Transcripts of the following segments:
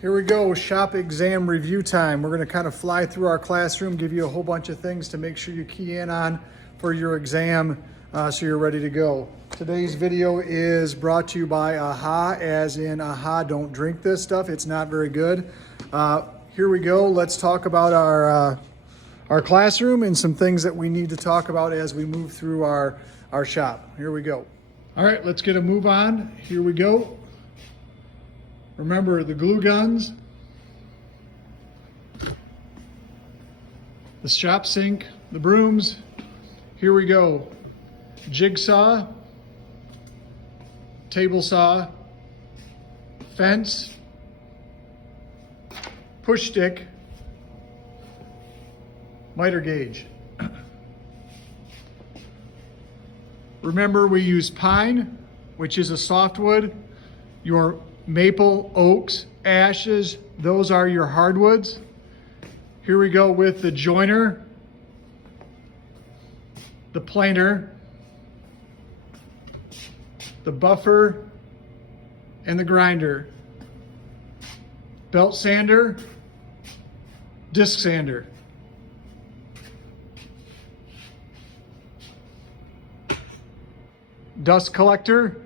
Here we go, shop exam review time. We're gonna kind of fly through our classroom, give you a whole bunch of things to make sure you key in on for your exam so you're ready to go. Today's video is brought to you by AHA, as in AHA, don't drink this stuff, it's not very good. Here we go, let's talk about our classroom and some things that we need to talk about as we move through our shop. Here we go. All right, let's get a move on. Here we go. Remember the glue guns, the shop sink, the brooms. Here we go. Jigsaw, table saw, fence, push stick, miter gauge. Remember, we use pine, which is a softwood. Your maple, oaks, ashes, those are your hardwoods. Here we go with the joiner, the planer, the buffer, and the grinder. Belt sander, disc sander. Dust collector,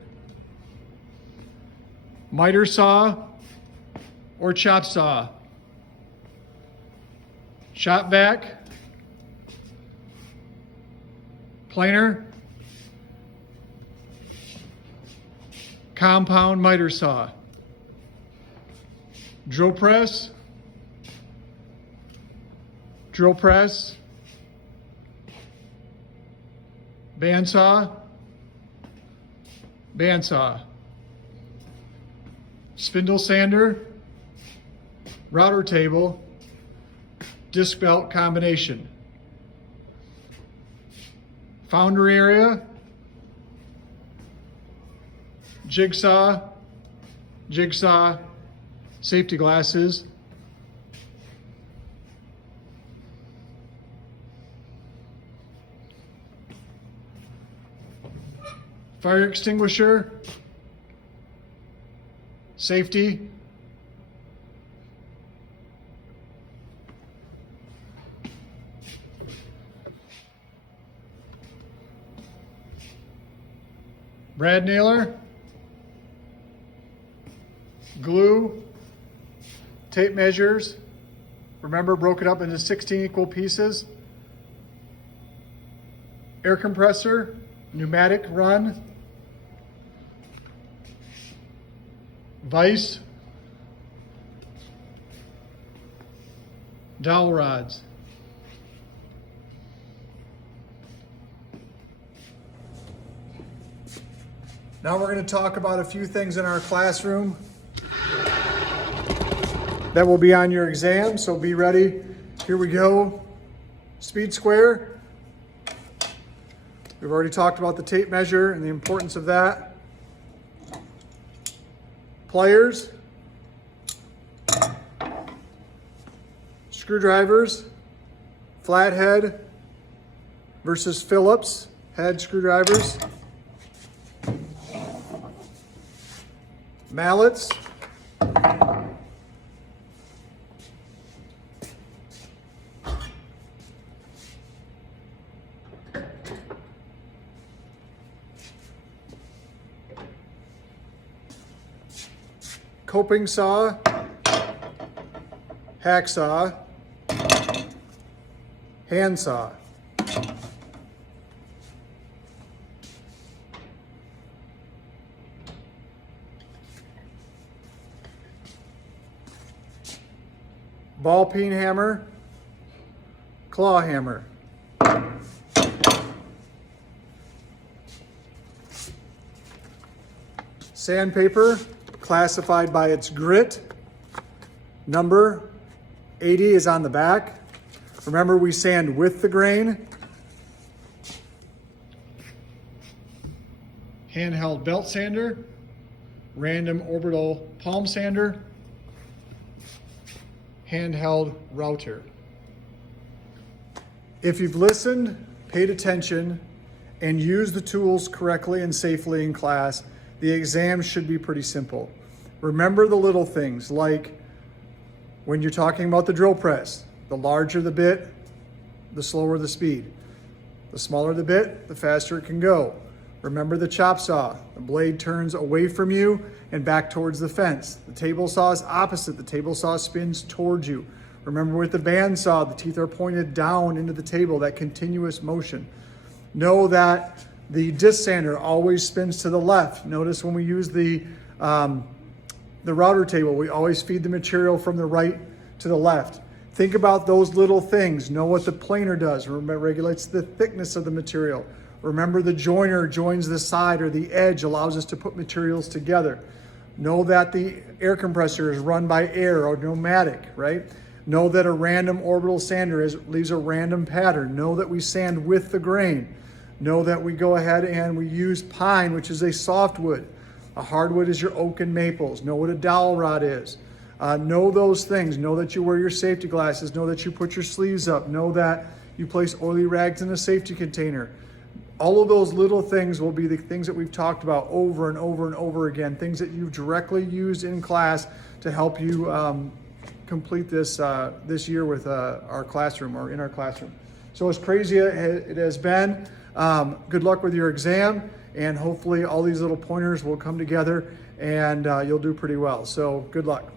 miter saw or chop saw, shop vac, planer, compound miter saw, drill press, bandsaw, spindle sander, router table, disc belt combination. Foundry area, jigsaw, safety glasses, fire extinguisher, safety, brad nailer, glue, tape measures. Remember, broke it up into 16 equal pieces. Air compressor, pneumatic run, vise, dowel rods. Now we're going to talk about a few things in our classroom that will be on your exam, so be ready. Here we go. Speed square. We've already talked about the tape measure and the importance of that. Pliers, screwdrivers, flathead versus Phillips head screwdrivers, mallets, coping saw, hacksaw, handsaw. Ball peen hammer, claw hammer. Sandpaper, classified by its grit. Number 80 is on the back. Remember, we sand with the grain. Handheld belt sander, random orbital palm sander, handheld router. If you've listened, paid attention, and used the tools correctly and safely in class, the exam should be pretty simple. Remember the little things like When you're talking about the drill press, the larger the bit, the slower the speed. The smaller the bit, the faster it can go. Remember the chop saw. The blade turns away from you and back towards the fence. The table saw is opposite. The table saw spins towards you. Remember with the band saw, the teeth are pointed down into the table, that continuous motion. Know that the disc sander always spins to the left. Notice when we use the router table, we always feed the material from the right to the left. Think about those little things. Know what the planer does. Remember, it regulates the thickness of the material. Remember the joiner joins the side, or the edge allows us to put materials together. Know that the air compressor is run by air or pneumatic, right? Know that a random orbital sander leaves a random pattern. Know that we sand with the grain. Know that we go ahead and we use pine, which is a softwood. A hardwood is your oak and maples. Know what a dowel rod is. Know those things. Know that you wear your safety glasses. Know that you put your sleeves up. Know that you place oily rags in a safety container. All of those little things will be the things that we've talked about over and over and over again, things that you've directly used in class to help you complete this this year with our classroom, or in our classroom. So as crazy as it has been, good luck with your exam, and hopefully all these little pointers will come together and you'll do pretty well. So good luck.